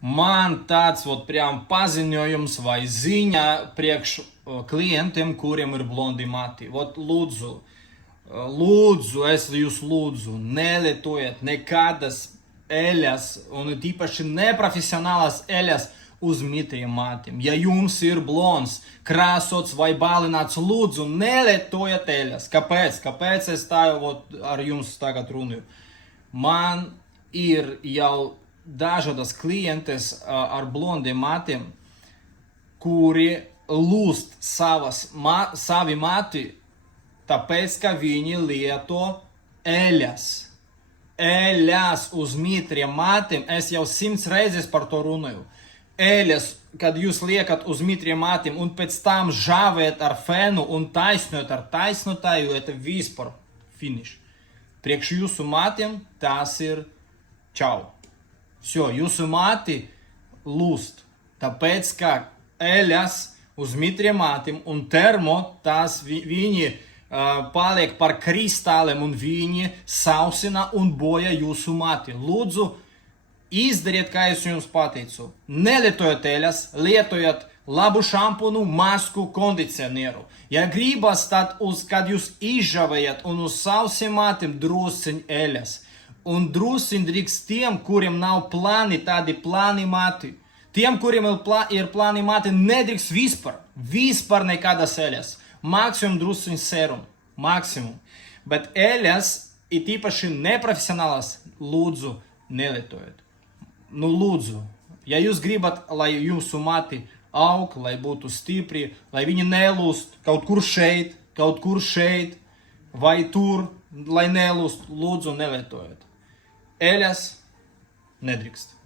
Man tāds prям paziņojums vai ziņa priekš klientiem, kuriem ir blondi mati. Lūdzu, es jūs lūdzu, nelietojiet nekādas eļas, un tīpaši neprofesionālas eļas uz mitriem matiem. Ja jums ir blonds, krāsots vai balināts, lūdzu, nelietojiet eļas. Kāpēc? Kāpēc es tā ar jums tagad runāju? Man ir jau dažādas klientes ar blondiem matiem, kuri lūst savi mati, tāpēc, ka viņi lieto eļas. Eļas uz mitriem matiem, es jau 100 reizes par to runāju. Eļas, kad jūs liekat uz mitriem matiem un pēc tam žāvējat ar fēnu un taisnojat ar taisnotāju, это vispār finish. Priekš jūsu matiem tas ir čau. Все, jūsu mati lūst, tāpēc, ka eļas uz mitriem matiem un termo, viņi paliek par kristāliem un viņi sausina un boja jūsu mati. Lūdzu, izdariet, kā es jums pateicu. Nelietojiet eļas, lietojiet labu šampunu, masku, kondicionieru. Ja gribas, tad kad jūs izžavējat un uz sausiem matiem drusciņ eļas. Un drusciņ drīkst tiem, kuriem nav plāni, tādi plāni mati. Tiem, kuriem ir plāni mati, nedrīkst vispār nekādas eļas. Maksimum drusciņ serum, maksimum. Bet eļas, it īpaši neprofesionālas, lūdzu, nelietojiet. Lūdzu, ja jūs gribat, lai jūsu mati aug, lai būtu stipri, lai viņi nelūst kaut kur šeit, vai tur, lai nelūst, lūdzu, nelietojiet. Eļas nedrīkst.